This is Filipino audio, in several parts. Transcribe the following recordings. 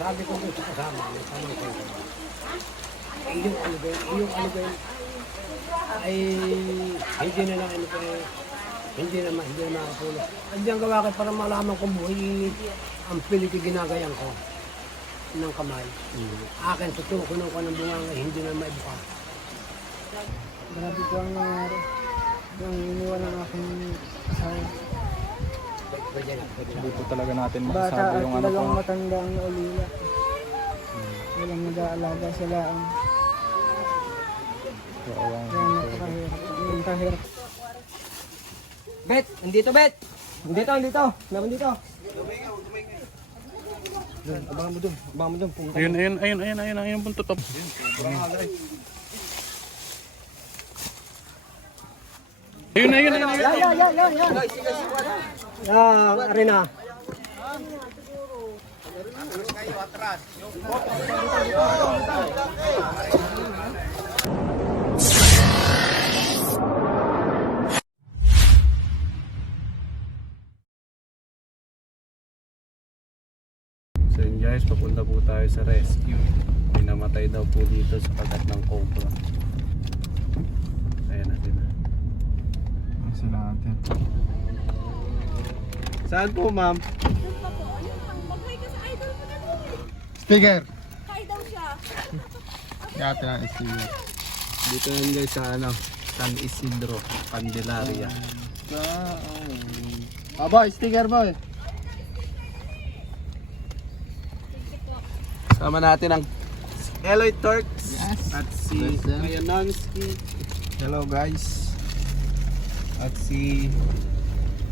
sabi ko doon sa kasama, may pamangkin ko. Iyong alibay, ay hindi na lang ano pa eh, hindi na makapulot. Hindi ang gawa ko para malaman kung buhay ang pilit yung ginagayan ko ng kamay. Akin, tutukunan ko ng bunganga, hindi na maibuka. Grabe po ang nangyari. Yung iniwan ng aking asawa. Hindi po talaga natin Bata masasabi at yung ano po. talagang matanda ang naulila. Walang nag-aalaga sila ang Kaawang yan napakahirap. Yung kahirap. Bet! Nandito, Bet! Nandito! Meron dito! Abangan mo dun. Pumunta. Ayun, punto top. Ayun. Yan! Arena. So yun guys, papunta po tayo sa rescue. May namatay daw po dito sa kagat ng cobra. Ayan na sila. Ayan sila natin. Saan po ma'am? Mag-hi ka sa idol mo na mo. Sticker. Hi daw siya. Yate na sticker. Dito yan guys sa ano, San Isidro, Candelaria. Boy, sticker boy. Sama natin ang Eloy Turks at si Mayanonsky. Hello guys. At si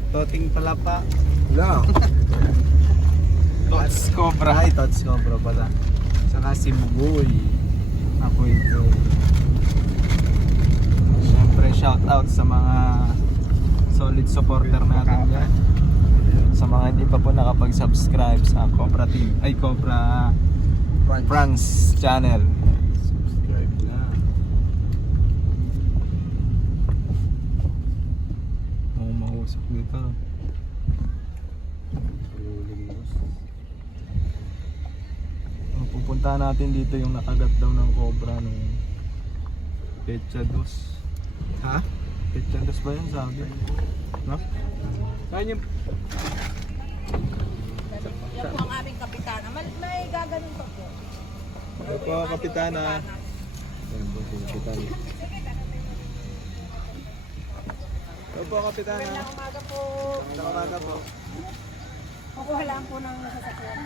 Toting Palapa. Hello. Tots Cobra. Ay, Tots Cobra pala. Saka si Mugoy. Ako ito. Siyempre shout out sa mga solid supporter natin dyan. Sa mga hindi pa po nakapag-subscribe sa Cobra Team, ay Cobra France channel. Subscribe na. Mahusap dito. Pupuntahan natin dito yung nakagat daw ng cobra nung Pecha 2. Ha? Pecha 2 ba yun sabi? No? Kaya yung Yan po ang aming kapitana. May gaganon pa po. Ano po, Kapitana? Ayan po, si Kapitana. Ano po, Kapitana? Magandang umaga po. Magandang umaga po. Kukuha lang po ng sasakyan.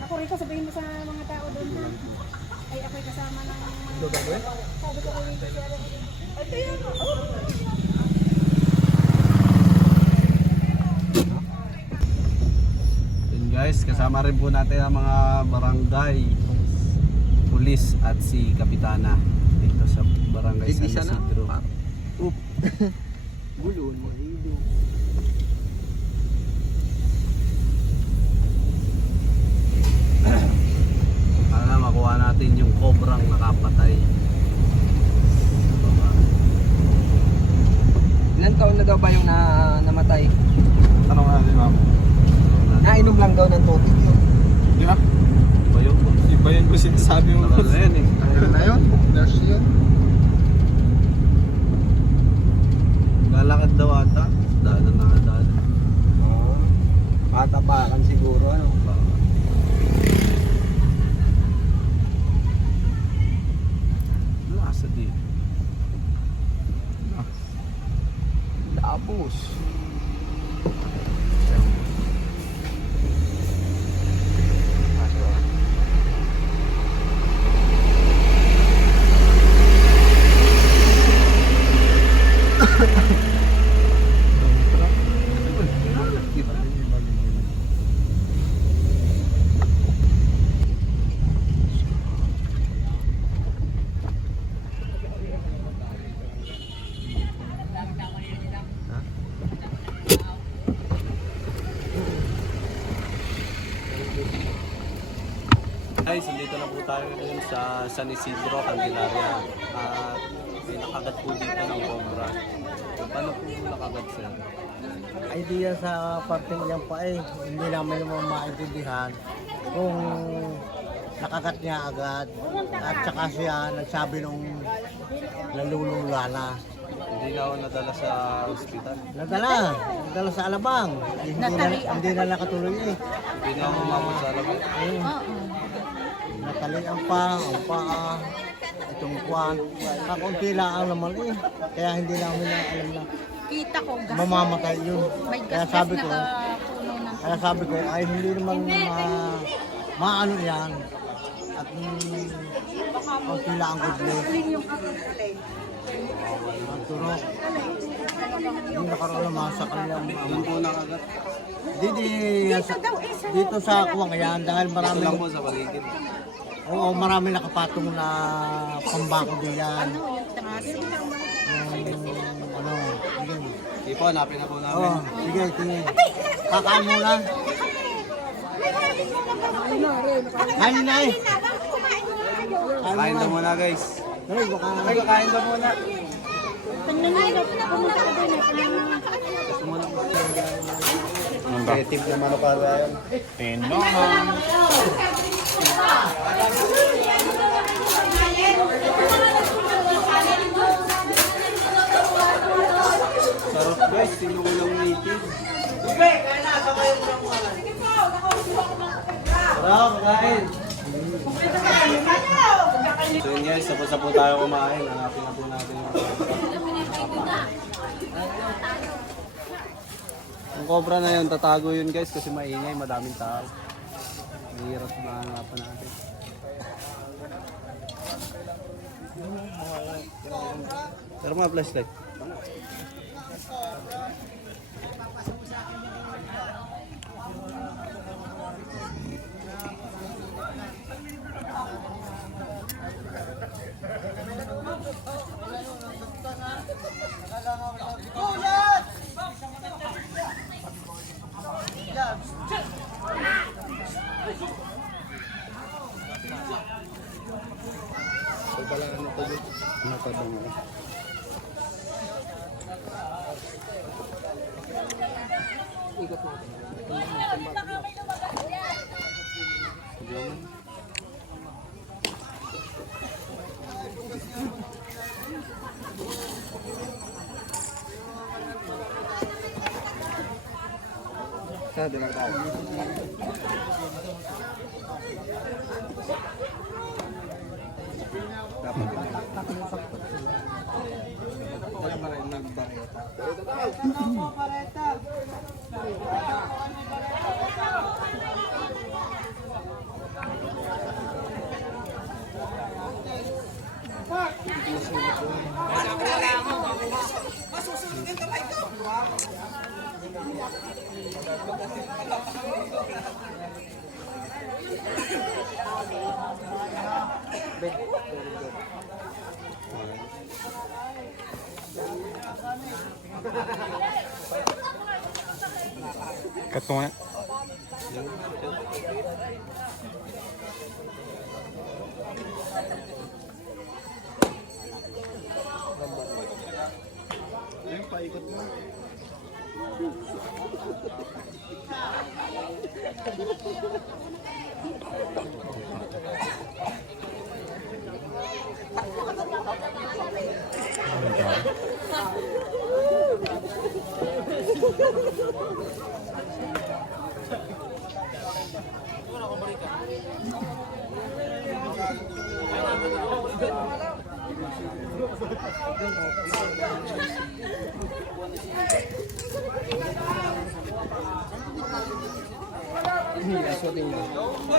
Naku, Rico, sabihin mo sa mga tao doon na. Ay, ako'y kasama ng mga... Sabi ko kay Rico siya. Ay, kaya nga. Yun guys, kasama rin po natin ang mga barangay, pulis at si Kapitana dito sa barangay San Isidro. Oop. Gulon mo dito. Para makuha natin yung kobrang nakapatay. Ilan taon na daw ba yung namatay? Tanong natin ma'am. Nainom lang daw ng tubig yun. Di ba? Iba yun ko sinasabi mo. Tagal na yan eh. Ayun na yun. Nurse yun. Lalakad daw ata. Daanan na daanan. Oo. Matapakan siguro ano. Lasa din. Tapos. Guys, nandito na po tayo ngayon sa San Isidro, Candelaria. At may nakagat po dito ng cobra. Paano po nakagat sir? Idea sa parting yan pa eh, hindi namin naman maintindihan kung nakagat niya agad. At saka siya nagsabi nung nalulula na. Hindi na ako nadala sa ospital. Nadala sa Alabang. Hindi na nakatuloy eh. Hindi na ako umabot sa labas. Natalian pa, ang paa, itong kwan. Kakunti lang ang laman eh. Kaya hindi namin na alam na Kita ko, gas. mamamatay yun. May Kaya gas sabi na ko, puno ng ay hindi naman maano yan. At kakunti lang ang goodness. Ang turok. Yung nakaroon naman sa kanilang Doon po nakagat. dito sa kuwang yan dahil marami Ito lang po sa paligid. Oo, marami nakapatong na pambako din yan. Ano, sige. Sige po, hanapin na po namin. Oo, sige, sige. Kakaan muna. Kain na eh. Kain na muna guys. Ay, baka... Kain na muna. Ang creative naman para yun. Sarap guys, sinulang native. Sarap, kain. So yun guys, tapos na po tayo kumain. Hanapin na po natin yung ang cobra na yun, tatago yun guys kasi maingay, madaming tao. Mahirap mahanapan natin. Pero mga flashlight. Sabi lang tayo. Cut mo nga. Ayun, paikot mo.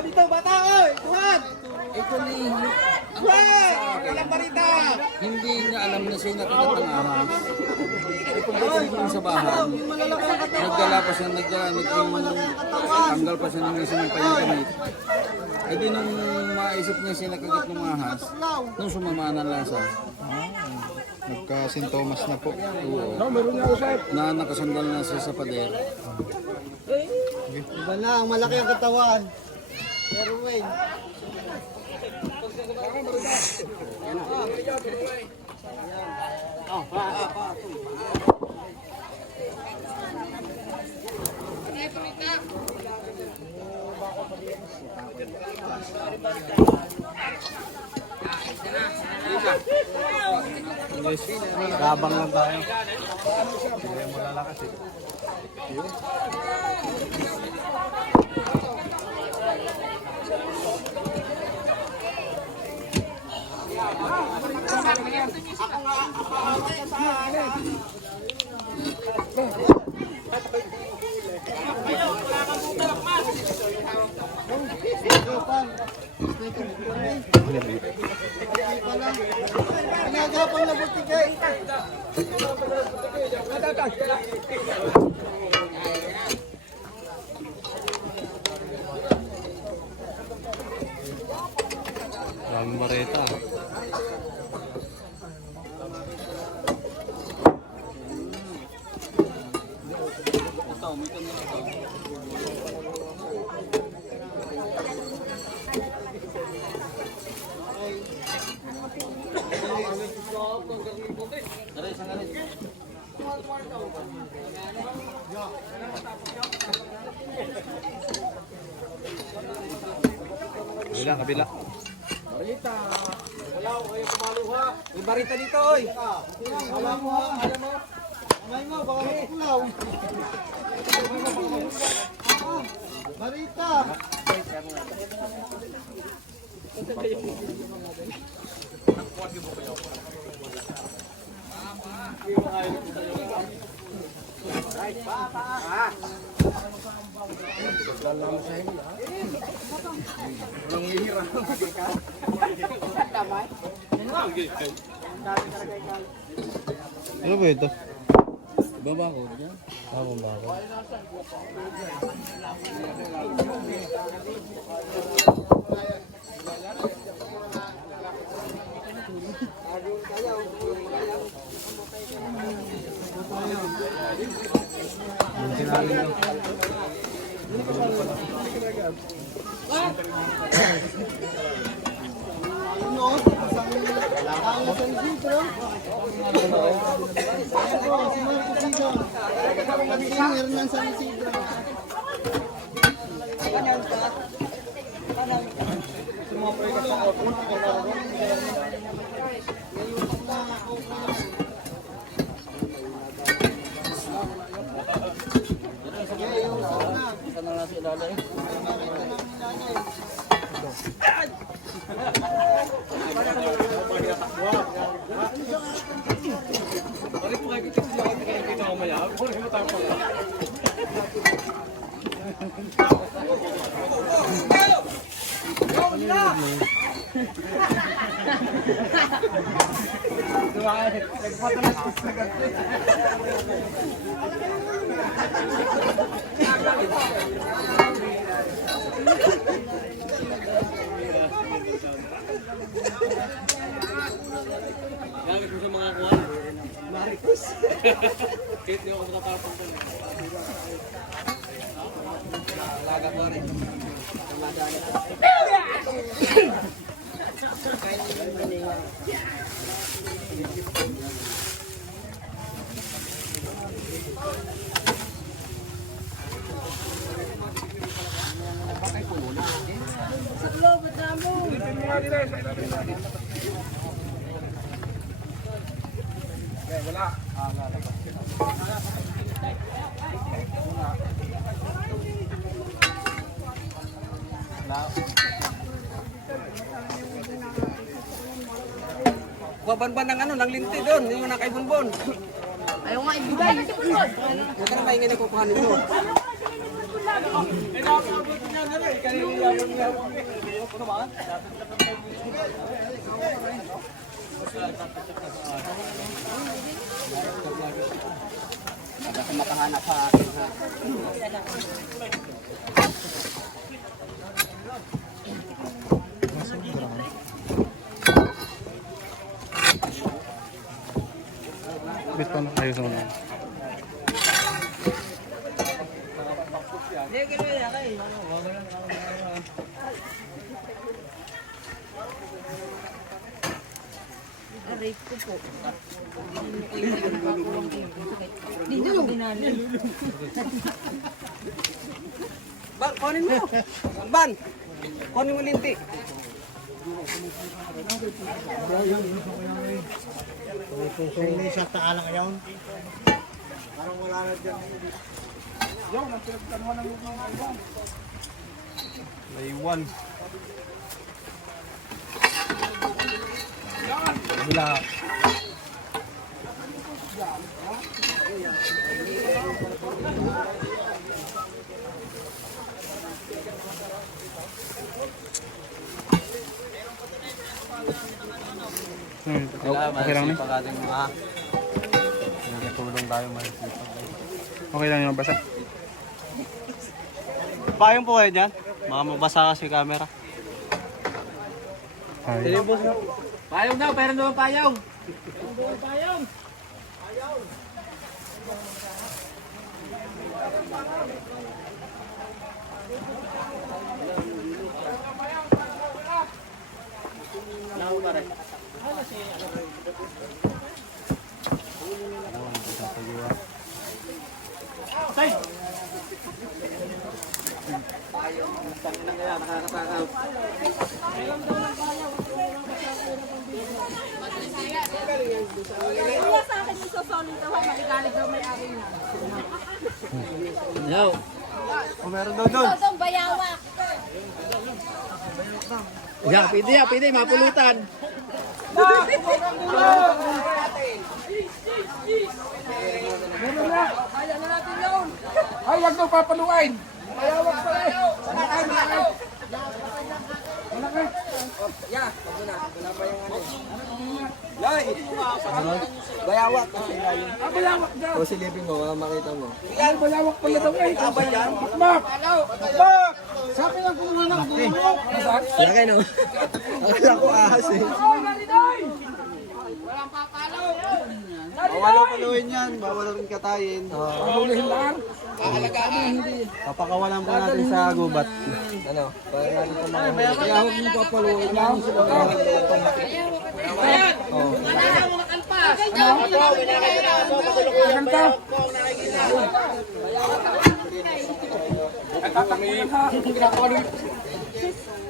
Dito, bata oy! Tuhan! Ito ni hindi niya alam na siya nakagat ng ahas. Pagdating ko sa bahay, nagdala pa siya, tanggal pa siya ng sinampay ng kamit. E di nung maisip niya siya nakagat ng ahas, nung sumama ng lasa, Nagka-sintomas na po. na nakasandal na siya sa pader. Iba na, ang malaki ang katawan. Pero wait. Gabang lang tayo. Hindi mo lalakas eh. Pinagapang na butigay. Maraming bareta. Kabila, kabila. Barita. Wala ko kayo kumaluha. May barita dito, oy. Alam mo, alam mo. Amay mo, baka makulaw. Barita. Ano ba ito? Baba ko. Ako ba ako? Ng San Isidro. Gamit mo sa mga kuwan. Marikus. Kahit di ako makapapang doon. Alaga ko rin. Kuwaban-ban ng ano, ng linti doon, yung nakaibon-bon. Ayaw nga ibigay. Huwag ka na maingay na kukuhanin mo. Baka makahanap sa akin ha. Bit pa na kayo sa mga. Aray ko po. Dito yung dinali. Kuhanin mo. Ban! Kunin mo linti. Hindi siya taalang ngayon. Parang wala na dyan. Laywan. Bila. Okay lang ni. Pag-ating mga tulong tayo mahisipag. Okay lang yung basa. Payong po kayo dyan. Baka mabasa kasi camera. Ay. Payong daw, pero naman payong. Kaya sa akin yung solid daw, maligalig daw may ari na. Meron daw doon. Ito, bayawak. Pwede, mapulutan. Ay, wag daw papaluin. Mayawak pa eh. Malaki. Bayawak. Bayawak daw. O silipin mo, baka makita mo. Ay, bayawak pa daw eh. Makmak. Sabi lang kung ano ang bulok. Laki no? Akala ko ahas eh. Bawal paluin yan. Bawal rin katayin. Pahulihin lang. Papakawalan po natin sa gubat. Ano? Para natin ito mga Kaya huwag mo papaluin.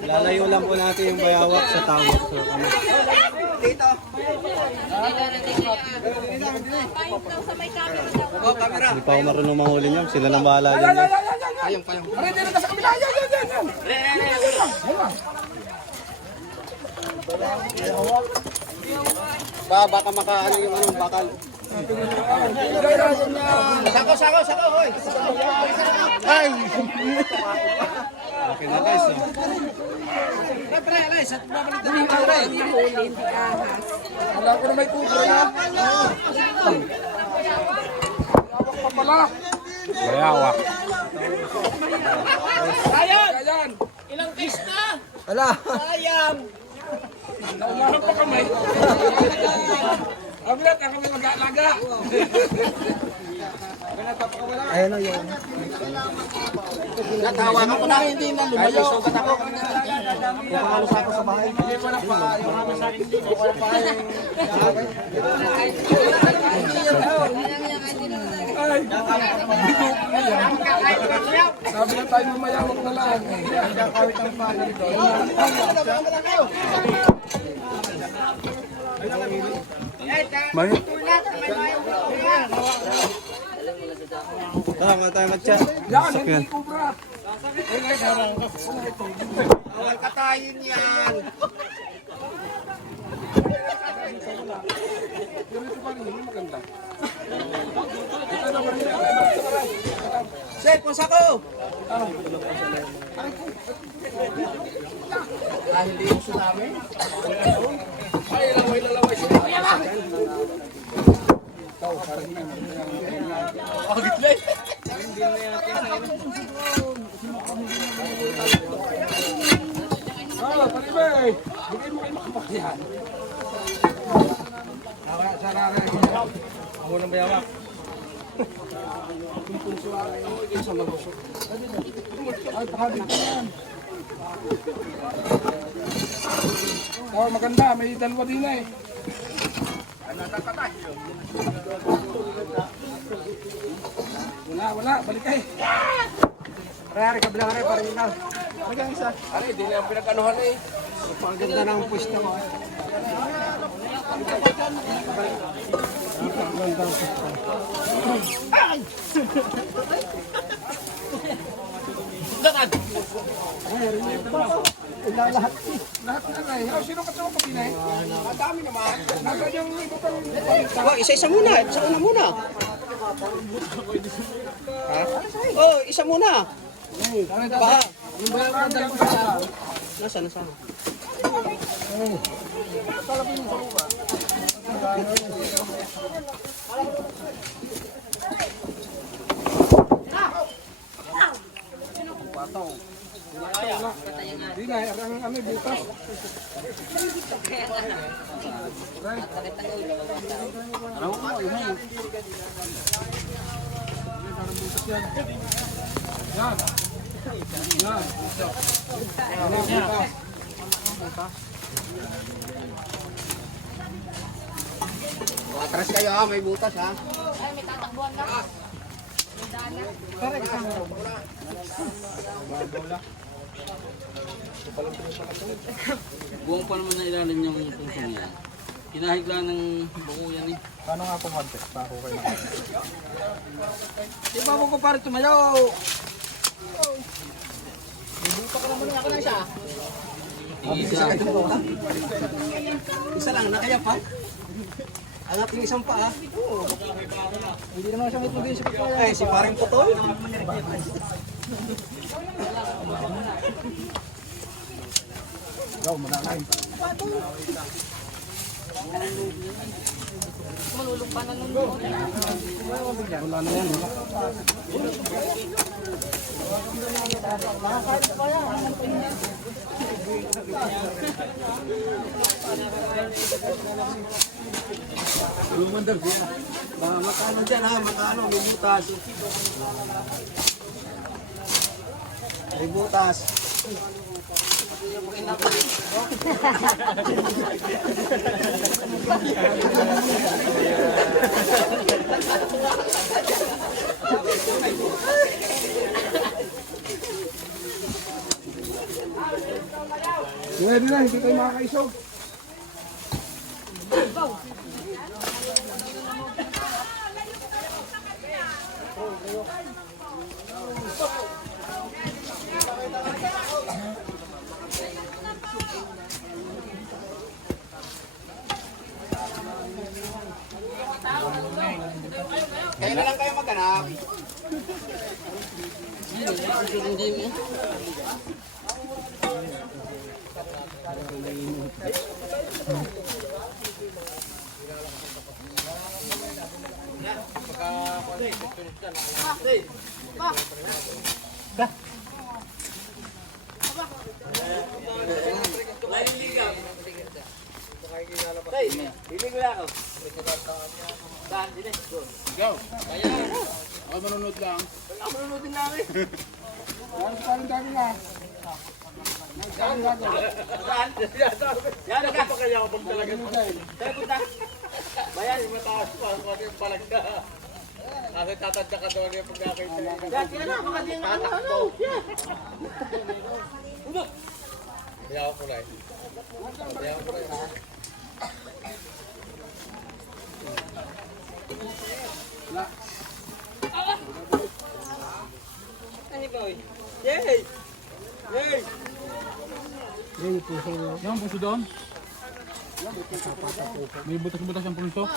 Lalayo lang po natin yung bayawak sa tawag. So, ano? Payong daw sa may camera daw. Hindi pa ako marunong manghuli niya. Sila lang bahala dyan. Payong. Aray, dito ka sa kabila. Yan. Baka makaano yung anong bakal. Sako, hoy. Ay! Okay na guys. Oh. Alam ko na may kubra na. Bayawak pa pala. Bayawak. Ayan. Ilang kiss na? Ala! Sayang. Naumahan pa kami. Ang lahat, kami mag-alaga. Ayun na yun. Natawagan ko na hindi na lumayo. Pumalo sa ako sa bahay. Hindi mo na pa. Yung kami sa hindi mo pa. Ay. Sabi na tayo mayawak na lang. Kakawit ang pano dito. Tama tayo mag-chat. Yan, hindi kubra. Bawal katayin yan. Maganda. Sir, pasako. Hindi yung tsunami. Ay, lalaway siya. Panibay! Bigay mo kayo makapakyan. Sarara. Ako ng bayawak. Ay, pakabig ka yan. Oh, maganda. May dalawa din eh. Wala. Balik kayo. Ari, kabila ka rin, parang ina. Hanggang isa. Ari, di na ang pinag-anuhan eh. Ang ganda ng pwesto mo. Oh, isa-isa muna. Isa muna. Ha? Oh, isa muna. Baha. Nasaan? Hindi nga, ang ano bukas. Atras kayo ha, may butas ha. Buong pa naman na ilalim yung tungkong yan. Kinahigla ng buko yan eh. Paano nga po konti? Pako kayo na. Di ba ko pare tumayaw? Isa lang, nakaya pa. Ang ating isang pa ha. Hindi naman siya may pag-iisip ko. Eh, si paring putol. Lumandar siya. Makano dyan ha, makano, may butas. May butas. Pwede na, hindi kayo makakaisog. Kaya na lang kayo maghanap. Parang dami nga. Yung puso doon. May butas-butas ang puso.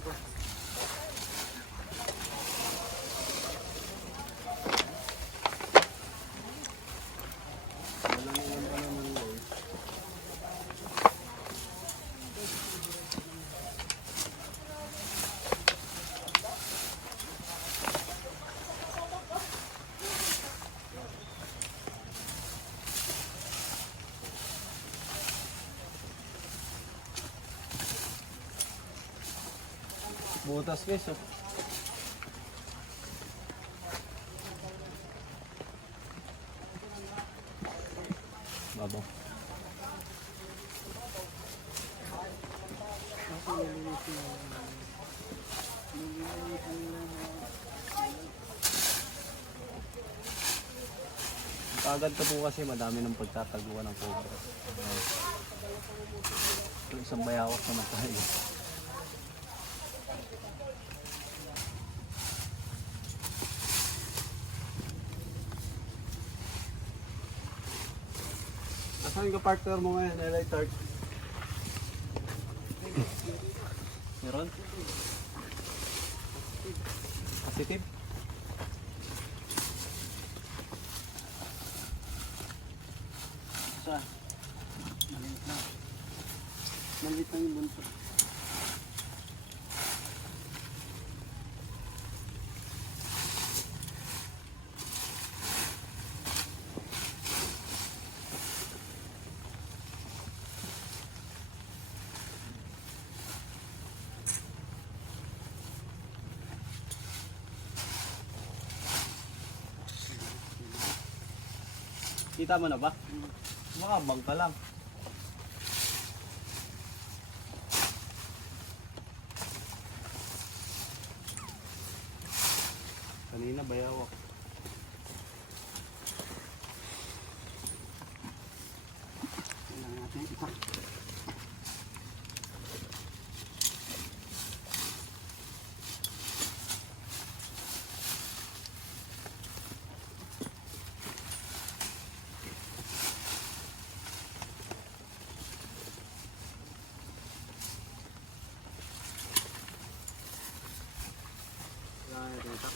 ko. Butas guys oh. Babaw. Pagad to po kasi madami ng pagtataguan ng cobra. Isang bayawak naman tayo. Saan ka partner mo ngayon, LA Tart? Meron? Positive? Saan? Maliit na. Maliit lang yung bunso. Kita mo na ba? Makabang ka lang. Kanina bayawak. Kailangan natin isa. Kailangan natin isa.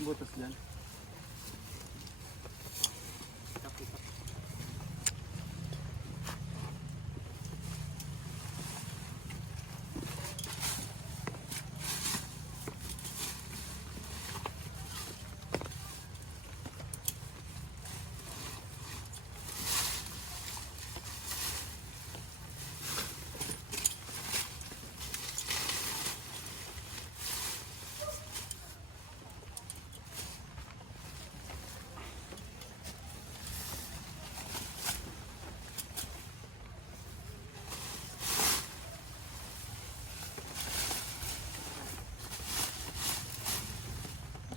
Butas dyan.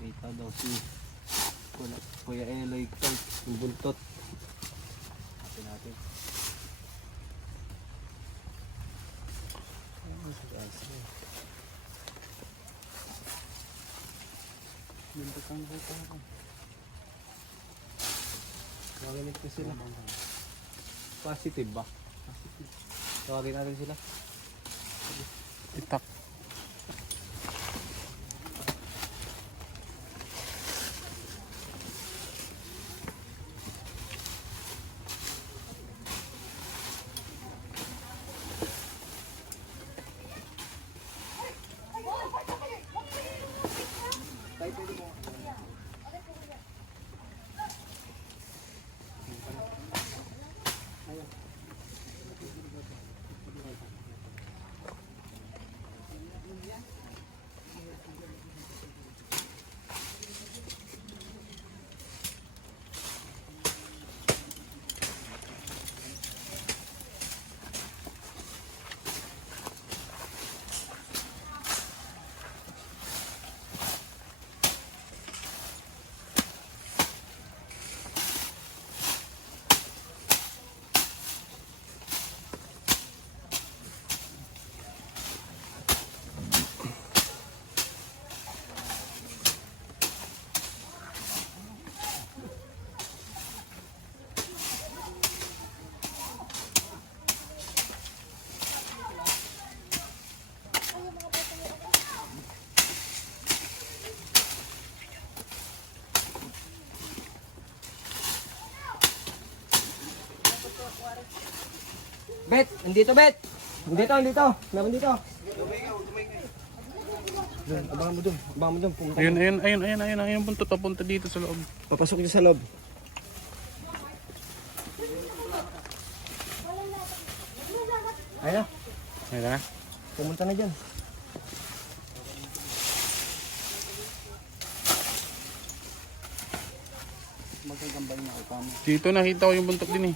Kita daw si Kuya Eloy Tart, yung buntot. Natin natin. Buntot ang buto ako. Magamit ko sila. Positive ba? Positive. Tawagin natin sila. Itak. Bet, nandito bet. Nandito. Meron dito. Doon, abangan mo doon. Pumunta. Ayun, punta dito sa loob. Papasok niyo sa loob. Ayun na. Pumunta na dyan. Dito nakita ko yung buntok din eh.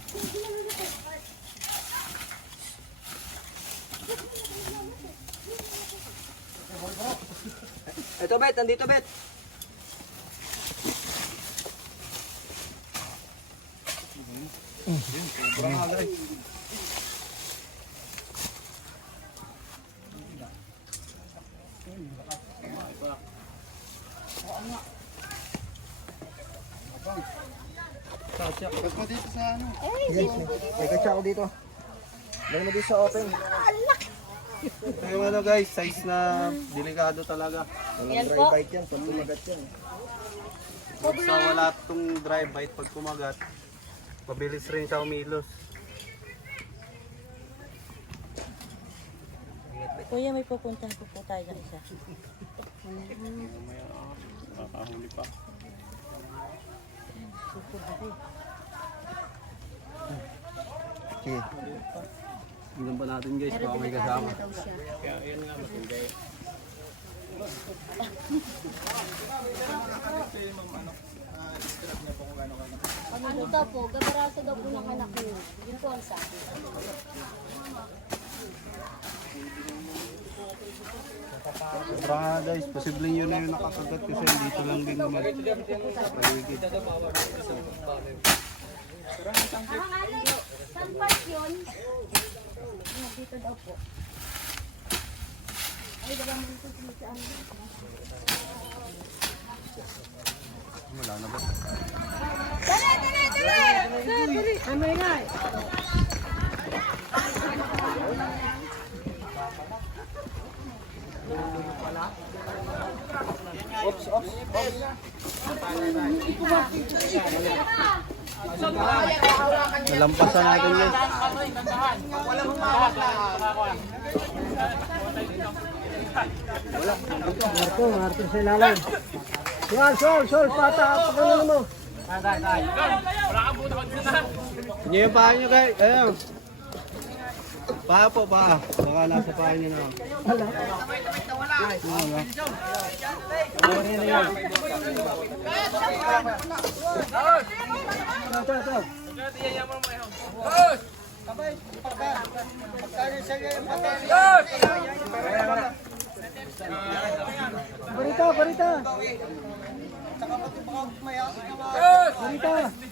Ito bet, nandito bet. May katsa ako dito. Dahil mo dito sa open. Yung ano guys, size na delikado talaga. Yan Dry po. bite yan, pag kumagat yan. Basta wala itong dry bite pag kumagat, mabilis rin siya umilos. Kuya, may pupuntahan po tayo ng isa. Nakahuli pa. Okay. Tingnan pa natin guys, baka may kasama. Ano daw po? Gabaraso daw po ng anak ko. Yun po ang sabi. Sobra nga guys, posibleng yun na yung nakakagat kasi dito lang din naman. Saan part yun? Dito daw po. Ay, diba mo dito sumisaan? Wala na ba? Dali! Ano nga? Nalampasan natin guys. Marco sa ilalim. Yan, Sol, pata, pagkano mo. Inyo yung paa nyo guys. Ayun. Paa po, paa. Baka nasa paa nyo na lang. Wala. Barita.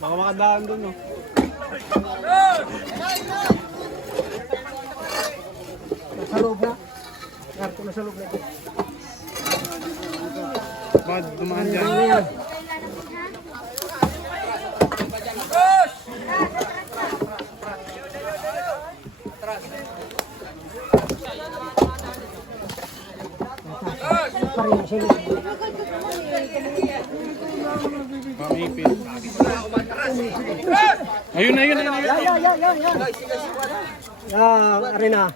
Baka makadaan dun no. Sa loob na. Marco na sa loob na. Bad, dumaan dyan. Mamipin. Ayun. Arena.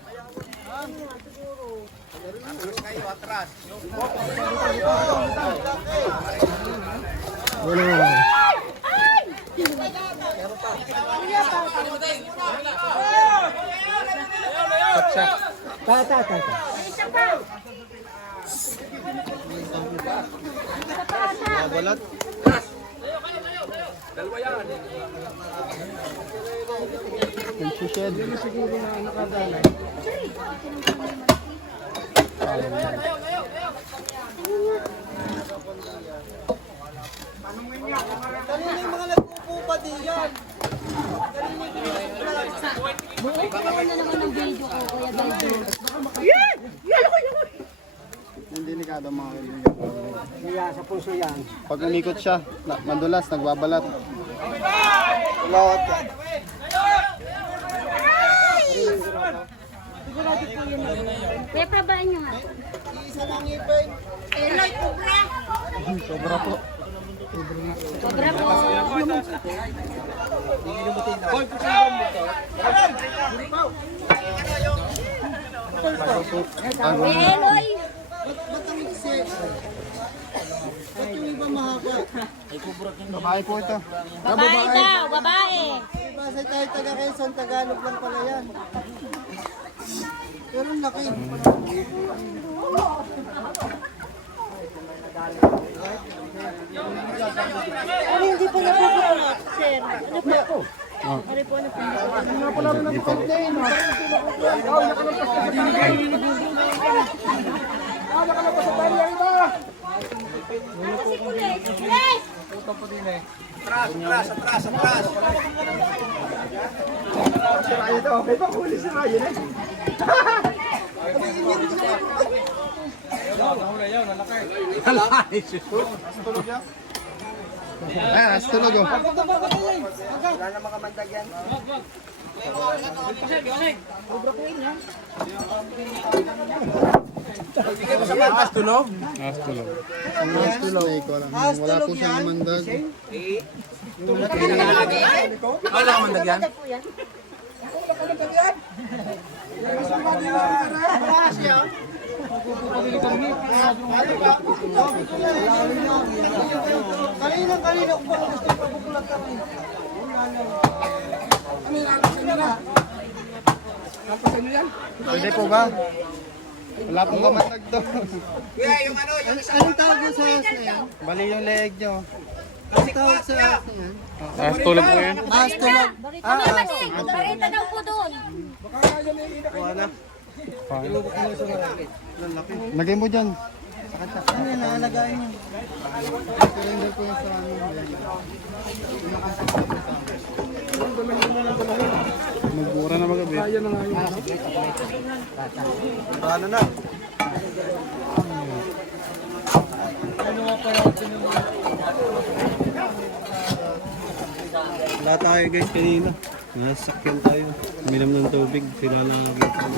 Tata. Balat. Shed. Siguro na nakadalay. Kanina yung mga nagpupupa din yan. Ano naman ang video ko, Kuya Baldo? Yung delikado mga kaibigan. Kaya sa puso yan. Pag umikot siya, madulas, nagbabalat. Lawat yan. Sigurado po yun. Kuya, prabaan nyo nga. Isa lang ipin. Eloy, kubra! Sobra po. Sobra po. Eloy! Ba't yung iba mahaba? Babae po ito. Babae daw, babae. Basta tayo taga Quezon, Tagalog lang pala yan. Pero ang laki. Ano hindi po napupunot, sir? Ano po? Ano po, ano po? Ayan, tulog oh. tulog? Snake, wala po siyang mandag. Wala ka mandagyan? Kanina ko pa gusto pabukulat kami. Pwede po ba? Wala pong kamandag doon. Anong tawag mo sa ahas na yan? Bali yung leg nyo. Anong tawag sa ahas na yan? Tulog po yun. Ahas tulog. Ano naman eh? Barita daw po doon. Lagay mo dyan. Ano yun, nakalagain niyo? Surrender po yung sa ano. Magbura na magabi. Ano na? Wala tayo guys kanina. Nasakyan tayo. Uminom ng tubig. Sila lang nakita.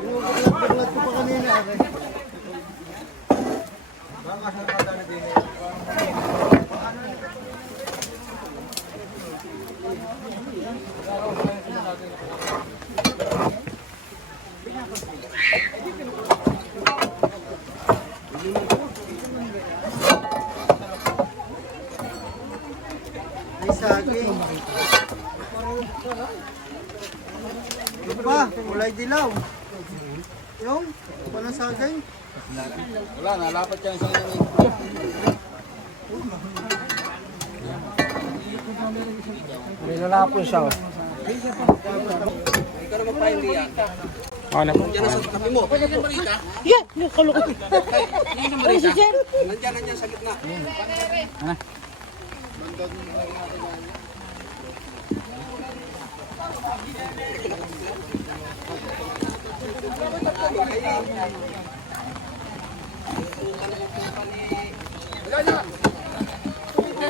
Binubukulat ko pa kanina. Ay, saging. Ito pa, kulay dilaw. Yung, walang saging. Wala, nalapat ka isang inamig. May lalapon siya. Oh. Ikaw na magpahingi yan. Ano po? Diyan na sa tabi mo. Pwede yung marita? Yeah, nakalukot. Yan yung marita. Nandiyan sa gitna.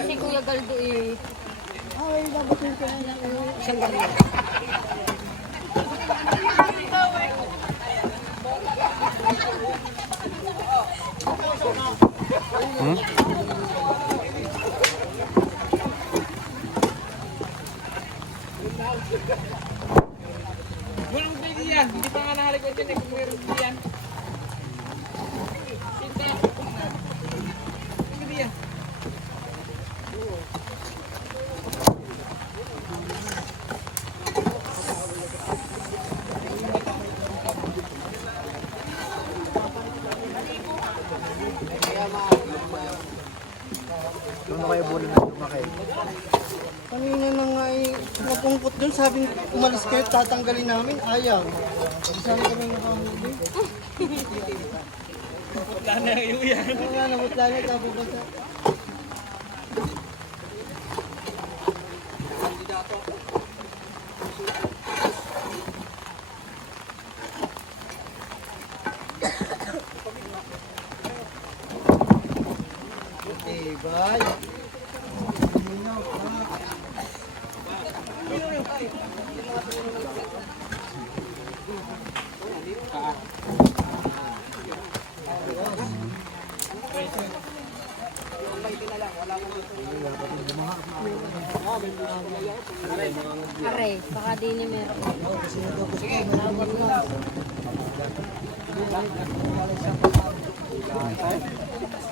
Si Kuya Galdo eh. Ay, dapat yung isang ganyan. Walang pwede yan. Hindi pa nga nakalikot yan eh kung meron pwede yan. Sinta. Pwede yan. Kanina na nga napungkot dun, sabi umalis kayo, tatanggalin namin, ayaw. Saan kami nakahuli? Wala na yung yan. Wala na, wala na, kababasa. Bye. Aray, baka din ni meron.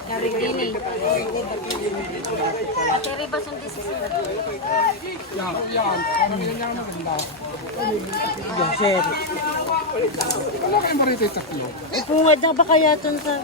Aray din eh. Aray ba sung decision? Wala kayong marito yung taklo. Ipungad na ba kaya ito sa...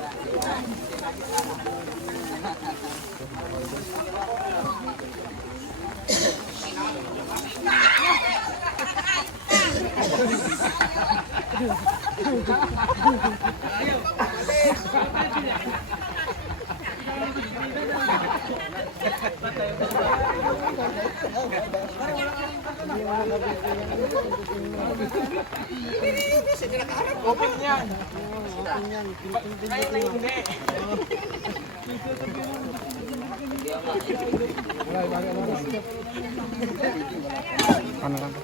Ano lang?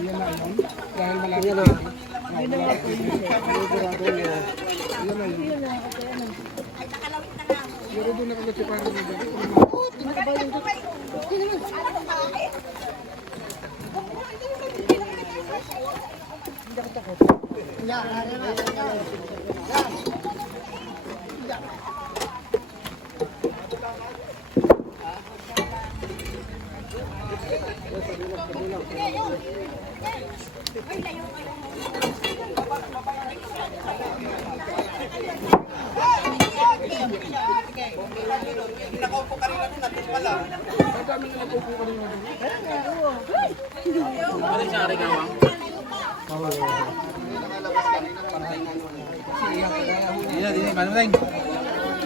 Yan na yun. Dahil malapit na. Yan na yun. Pero doon nakagat si parang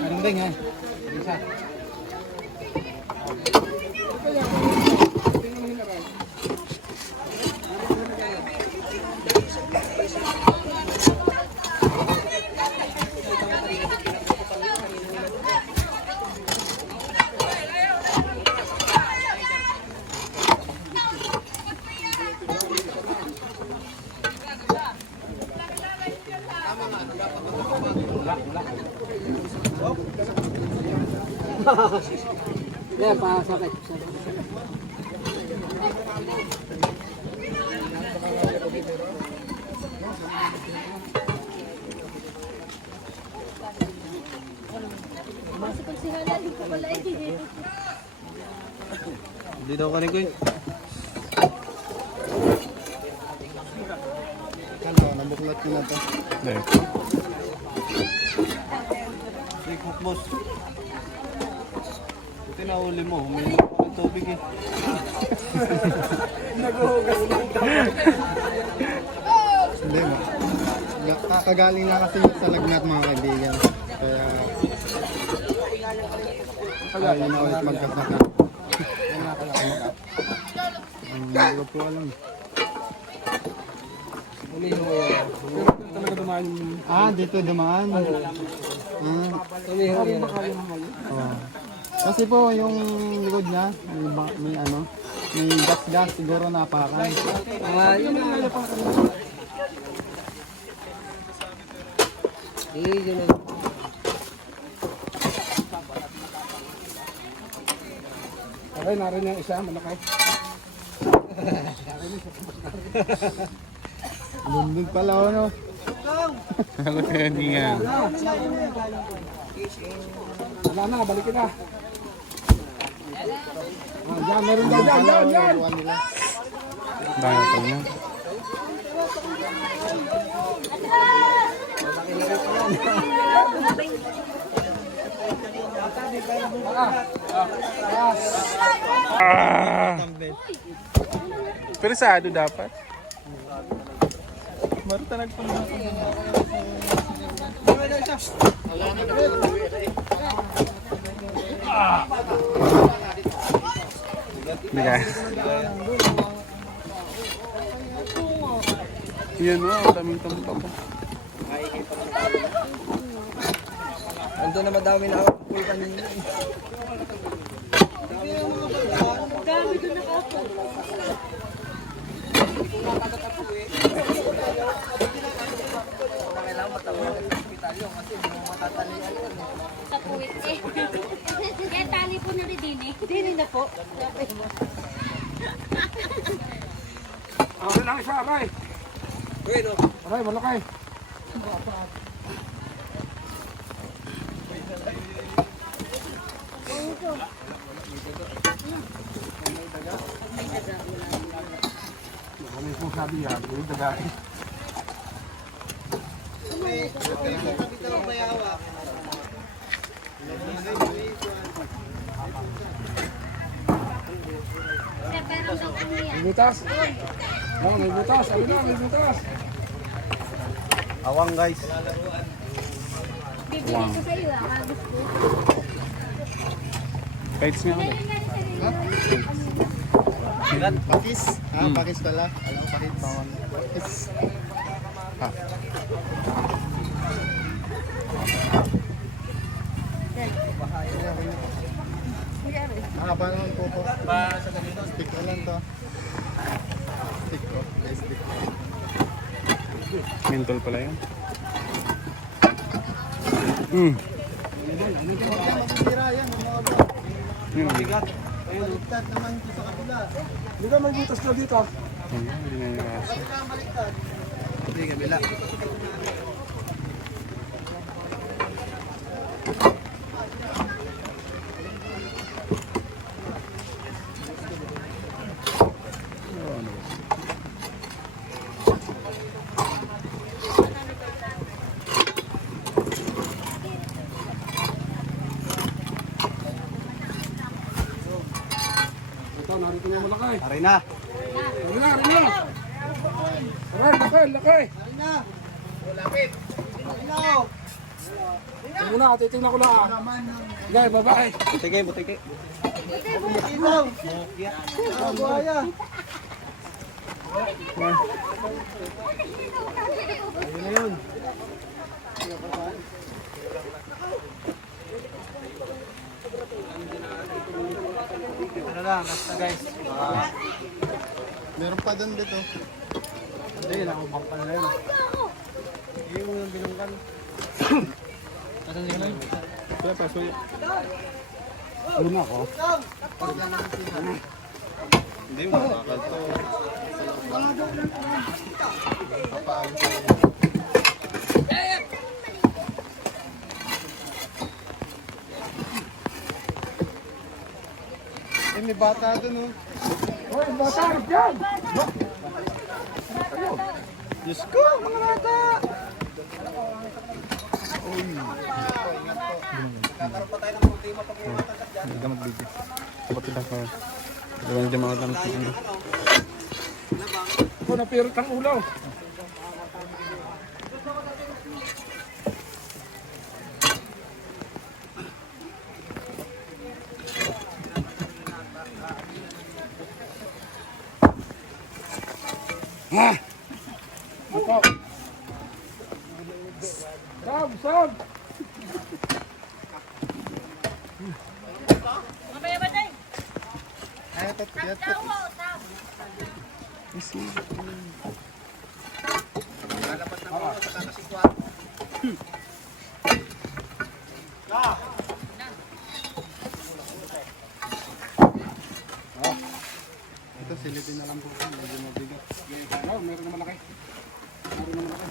Manumdeng ha. Bisa. Yan, pasakit. Masipag si Hala, di ko pala eh. Hindi daw kanin ko eh. Nabuklat ko na to. Ikot boss. Buti na uli mo, uminom ko ng tubig eh. Hindi mo. Kakagaling na kasi sa lagnat mga kaibigan. Kaya ayaw na ulit magkasakit. Hindi ko po alam. Dito dumaan. Kasi po yung likod niya, may ano, may gas-gas siguro napakan. Yun ang ano pa. Yun ang... Okay, narin yung isa, malaki. Lundog pala ano. Ako tayo nga. Wala na, balikin na. Diyan, meron dyan. Bayo pa na. Persado dapat. Marta nagpunta ko. Mira. Yan o, daming tampo. Ando na madami na ako kanina. Dami doon nakaupo. Sa puwit eh. Kaya tali po na rin din eh. Dini na po. Ako lang isa, aray. Aray, malakay. Ano yung sabi yan? Yung dagain. Sir, meron daw ano yan. Butas. Oh, may butas. Ano na, may butas. Awang guys. Bibili ko sa iyo ah. Gusto. Kites nga Meron nga rin sa rin. Pakis. Pakis pala. Alam ko pakis. Pakis. Paano ang po? Stick ko lang to. Stick ko. Stick ko. Mental pala yun. Huwag na masisira yan. Yung mabigat. Baliktad naman sa kabila. Hindi ka may butas na dito. Hindi na yung aso. Hindi, kabila. Ito, narito yung malakay. Aray na. Aray na, aray na. Aray, lakay, lakay. Ito muna, titignan ko lang. Gay, babae. Butike, butike. Buhaya. Ayun na yun. Ano lang, basta guys. Meron pa doon dito. Hindi, nakabang pa na yun. Yung yung binungkan. Kaya pa, suyo. Luma ko. Hindi mo makakal to. May bata doon, oh. Hoy, bata, dyan. Diyos ko, mga bata! Hindi ka mag-video. Kapag kita ka. Gawin dyan mga tanong sa ano. Ako, napirot ang ulaw. Ha! Ito. Sab, sab! Ay, ito, ito. Isi. Ito, silipin na lang po. Medyo mabigat. Oh, meron na malaki. Meron na malaki.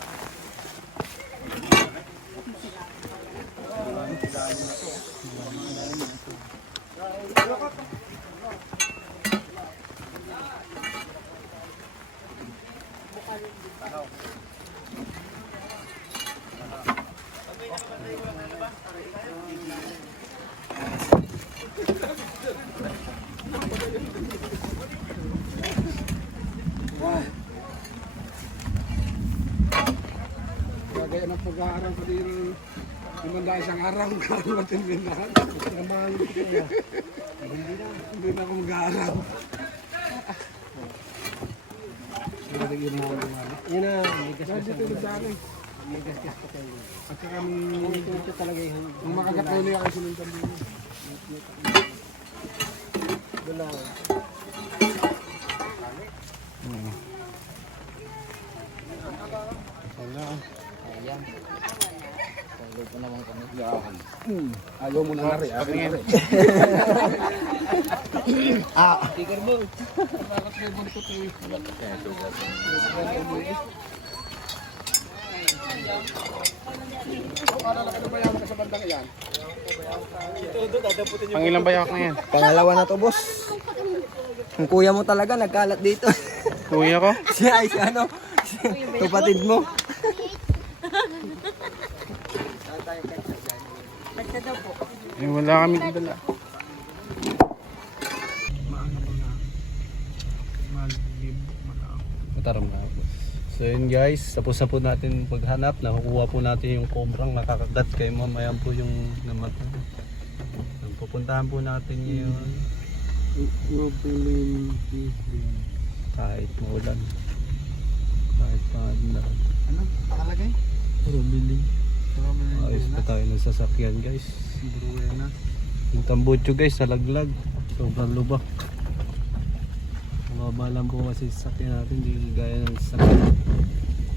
Kagaya ng pag-aaral ko din limanda isang araw kung matindahan. Hindi na ako mag-aaral. Yun na, may Dahil dito sa akin. may gasgas pa tayo. At saka may Ito talaga yung kung makagatuloy ako sinundan din. gulaw. Ayaw mo na rin. Tiger mo. Ang ilang bayak na yan? Pangalawa na to, boss. Ang kuya mo talaga nagkalat dito. Kuya ko? Siya ay si ano, tupatid mo. Eh, wala kami dala. Mataram na, boss. So yun guys, tapos na po natin paghanap. Nakukuha po natin yung cobrang nakakagat kay mamaya po yung namatay. Pupuntahan po natin yun. Kahit maulan. Kahit pangalan. Ano? Nakalagay? Probably. Ayos pa tayo ng sasakyan guys. Bruena. Yung tambutso guys, nalaglag. Sobrang lubak. Mababa lang po kasi sasakyan natin. Hindi gaya ng sasakyan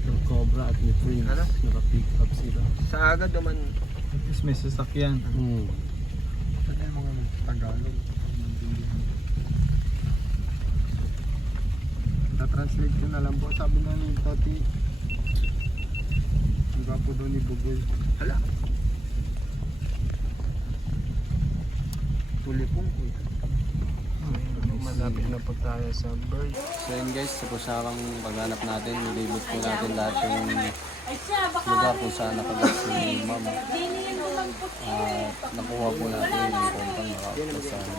ng Cobra at ni Prince. Naka-pick up sila. Sa agad naman. At least may sasakyan. Ano yung mga Tagalog? Na-translate ko na lang po. Sabi na ni Tati. Ang gwapo doon ni Bugoy. Hala. Tulipong ko. Malapit na po tayo sa bird. So yun guys, tapos na ang paghanap natin. Nilibot po natin lahat yung lugar kung saan nakagat si ma'am. At nakuha po natin yung kompang nakakita sa ano.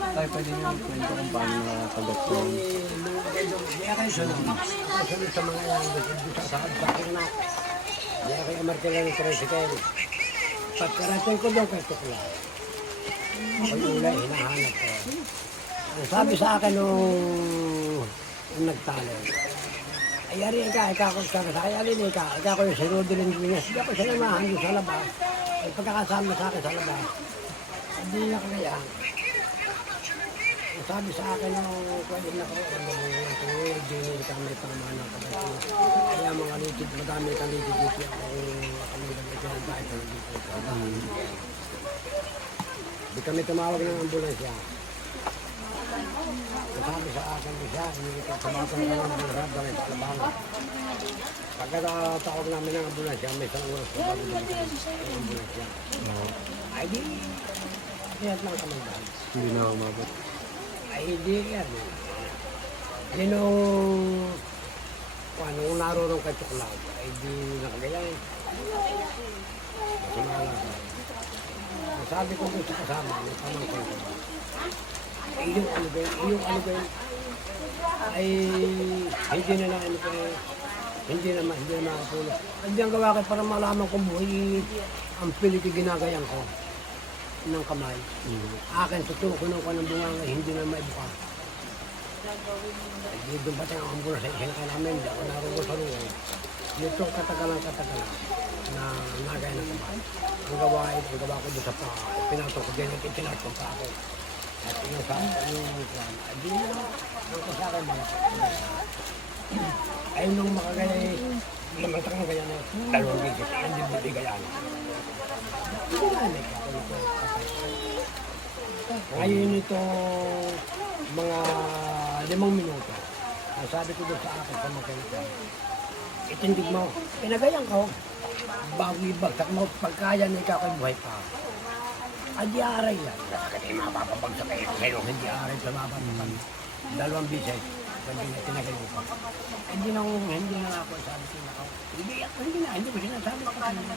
Tayo pwede nyo kwento kung paano nakakagat po yun. Kaya kayo sunod. Ako sunod sa mga yan. Dito sa akin na. Kaya kayo amartila ng tricycle. Pagkarating ko doon kay Tukla. Ako'y ulay, hinahanap ko. Ang sabi sa akin nung nagtalo, ay ari ikaw ko sa ay ari ikaw ko yung si Rodelin Guinness. Hindi ako sinamahan doon sa labas. Ay pagkakasama sa akin sa labas. Hindi na kaya. Ang sabi sa akin nung pwede na ko, hindi ka may pamana ka ba. Kaya mga litid, madami kang litid dito ako kami nagkakaroon tayo sa dito. Di kami tumawag ng ambulansya. Sabi sa akin siya, hindi ko tumawag ng ambulansya dahil sa labangan. Pagkatawag namin ng ambulansya, may isang oras na bago dumating ang ambulansya. Ay di, kaya lang kami dahil. Hindi na umabot. Ay hindi yan. Yan nung nung naroon kay Tuklaw, ay di nakagayan. Masimala ka. Sabi ko doon sa kasama, may pamangkin ko. Iyong ano ba yun, ay hindi na lang ano pa hindi na makapulot. Hindi ang gawa ko para malaman kung buhay ang pilit yung ginagayan ko ng kamay. Akin tutukunan ko ng bunganga, hindi na maibuka. Hindi doon pati ang ambula sa isinakay namin, hindi ako naroon sa ruwan. Dito katagalan na nagay ng kamay. Ang gawa ko doon sa paa, pinatong ko dyan, itinatong pa ako. At yung kwan, di na, ang kasakin mga ay nung makagaya, mamatang gaya na, dalawang gigit, hindi mo di gaya na. Ngayon ito, mga 5 minuto, ang sabi ko doon sa akin sa magkaitan, itindig mo, pinagayan ko, bago ibagsak mo, pagkaya na ikaw kay buhay pa. Hindi aray lang. Kasi mapapabagsak kayo. Pero hindi aray sa mapapabag. 2 bises. Hindi na tinagayin ko. Hindi na ako sabi ko na ako. Hindi ko sinasabi ko talaga.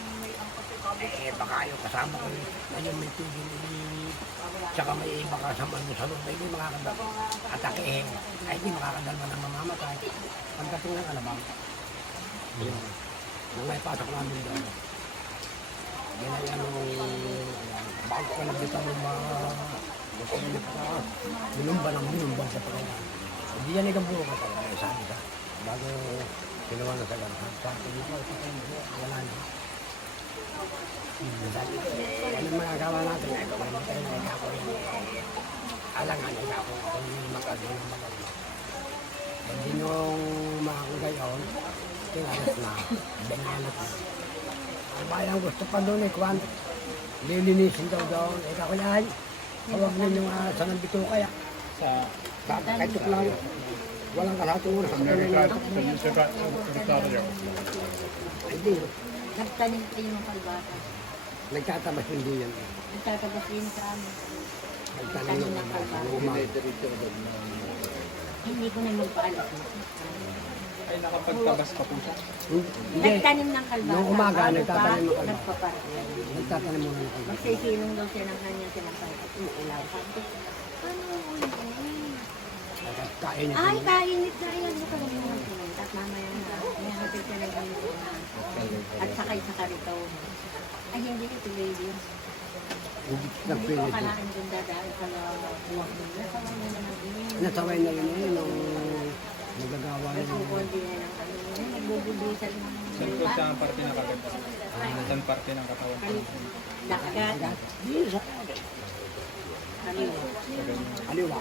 Baka ayaw kasama ko. Ngayon may tigil. Tsaka may iba kasama mo sa loob. Hindi makakatakihin. Ay hindi makakadalwa ng mamamatay. Pagdating ng alabang. Nang may pasok namin doon. Ginaya nung bago ka nagbita ng mga minumba sa pagkakas. Hindi yan ikang buo ka talaga, sabi ka. Bago Kinuha na sa ganun. Sa akin, wala na. Ano magagawa natin? Alangan ay ako kung makagawa ng magagawa. Hindi nung mga gayon, tinalas na, binalat na. Ang bayang gusto pa doon kwan, lilinisin daw doon. Ako yan, huwag ninyong sa nambito kaya. Kahit lang, walang kalahatong oras. Hindi. Nagtanim kayo ng kalbasa. Nagtatabas hindi yan. Nagtatabas din sa amin. Nagtanim ng kalbasa. Hindi ko na magpaalas. Ay, nakapagtabas pa po siya. Hindi. Nagtanim ng kalbasa. Noong umaga, bago nagtatanim ng pa, kalbasa. Nagpaparty. Nagtatanim mo ng kalbasa. Magsisilong daw siya ng kanya sinasal at uulaw. Sabi ko, ano uulaw? Kain niya. Ay, kainit na yan. Buka mo naman pinunta. At mamaya na. Inahatid ka na ganito na. At sakay sa karito. Ay, hindi ko tuloy yun. Hindi ko Nagpilit. akalaan dun dadaan sa buwag mo. Nasaway na ng inyo. Nasaway na yun nung nagagawa niya. Nagkukundi na ng ano. Nagbubudusan ng Saan po siya ang parte ng kagat? Saan parte ng katawan? dagat. Kaliwa. Aliwa.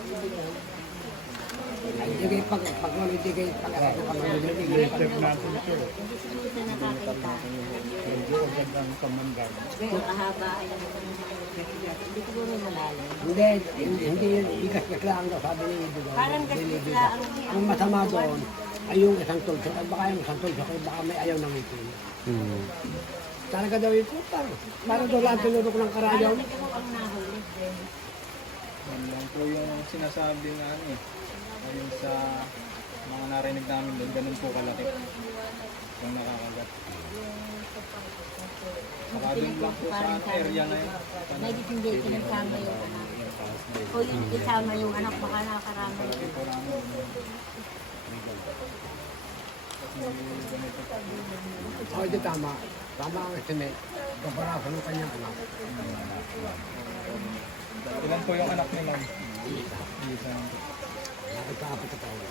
Hindi kayo pag hindi kayo pag-arato ka mga hindi kayo pag-arato. Hindi siguro siya nakakita. Makahaba ay hindi siguro malalim. Hindi yun, ikas-gas lang daw, sabi ni Ido. Parang gasgas lang. Ang masama doon ay yung isang tulsok. Ay baka yung isang tulsok, ay baka may ayaw ng itin. Talaga daw yung putar. Parang doon lang tinurok ng karayaw. Parang nagkaroon ang nahuli. Yan lang po yung sinasabi nga ano eh. Ayun sa mga narinig namin doon, ganun po kalaki. Yung nakakagat. Saka doon lang po sa area na yun. Medyo hindi kinasama yung anak. O yung isama yung anak, baka nakakarama yun. Ito namin. O, di tama. Tama ang estimate. Kaparaso ng kanyang anak. Ilan po yung anak ni Ma'am? Isa. Nakikapit ka tayo.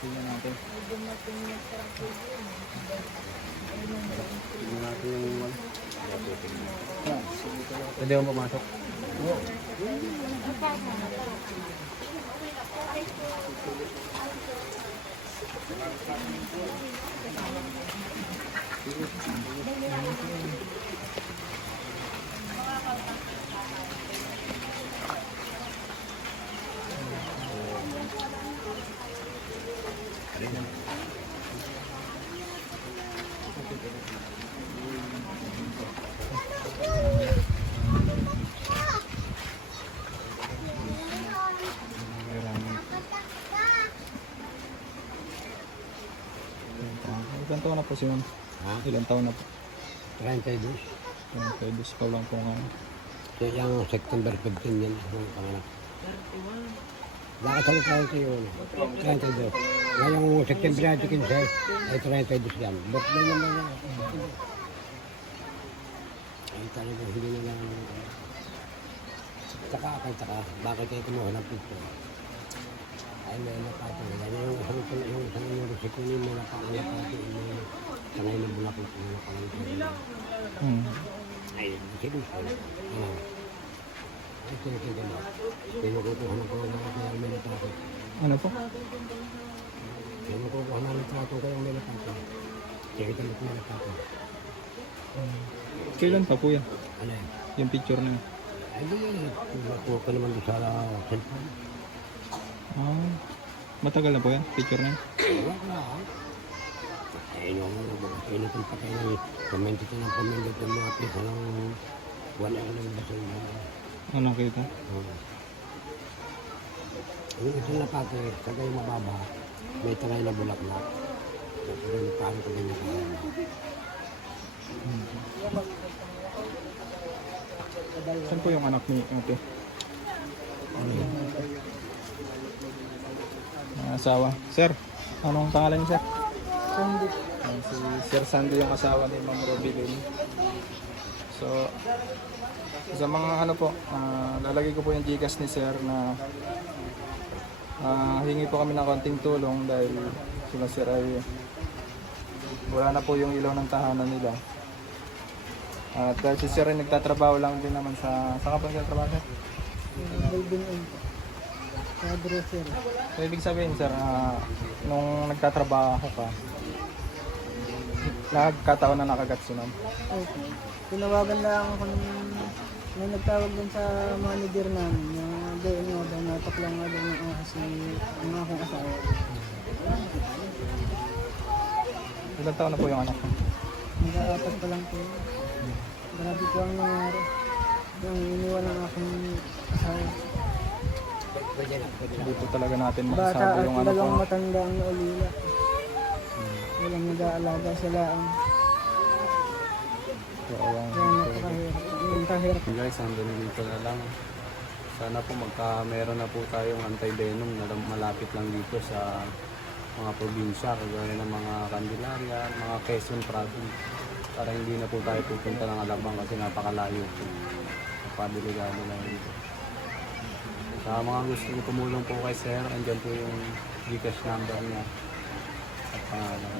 Tingnan natin. Pwede mo pumasok? Ilan taon na po si Ma'am? Ilan taon na po? 32. Pwede pa lang po nga. Kaya yung September 15 yan. Ang panganak. Nakasalit tayo sa iyo. 32. Ngayong September 15 ay 32 yan. Birthday naman yan. Ay talaga hindi na lang. Saka, bakit kayo kumuha ng picture? Ay may napatong. Yung isang yung risikunin mo na panganak natin. Sa ngayon na bulakot mo na panganak. Ay, sige. Ito. Pinukukuha na ko mga kaya may napatong. Ano po? Pinukukuha na napatong kaya may napatong. Sige ka may napatong. Kailan pa po yan? Ano yan? Yung picture na yun? Ay, nakuha ko naman doon sa cellphone. Ah, matagal na po yan? Picture na yun? Wala ka na. Ay, inutin pa kayo ng comment ito ng pamilya ng mga pisa ng wala ko ng basa yung mga. Ano nakita? Yung isang napate, kagay mababa, may tangay na bulaklak. Pero parang ko ganyan kaya. Saan po yung anak ni ate? Asawa. Sir, anong pangalan niyo, sir? Sandy. Si Sir Sandy yung asawa ni Ma'am Robilyn. So, sa mga ano po, lalagay ko po yung Gcash ni Sir na Hingi po kami ng konting tulong dahil sila sir ay wala na po yung ilaw ng tahanan nila. At dahil si sir ay nagtatrabaho lang din naman sa ka po nagtatrabaho sir? Building oil po. Sa dresser. So ibig sabihin sir, nung nagtatrabaho ka, nagkataon na nakagat si ma'am. Okay. Tinawagan lang ako ng may nagtawag din sa manager namin na doon nga daw natak lang nga daw ng kasi ang aking asawa. Ilang taon na po yung anak ko? Nag-aapat pa lang po. Grabe po ang nangyari. Yung iniwan ng aking asawa. Hindi po talaga natin Bata masasabi at yung ano po. talagang matanda ang naulila. Walang nag-aalaga sa laang. Kaya napakahirap. Napakahirap. Guys, hanggang dito na lang. Sana po meron na po tayong anti-venom na malapit lang dito sa mga probinsya, kagaya ng mga Candelaria, mga Quezon province. Para hindi na po tayo pupunta ng Alabang kasi napakalayo po. Napadeligado lang dito. Sa mga gusto nyo tumulong po kay Sir, andyan po yung Gcash number niya at pangalan.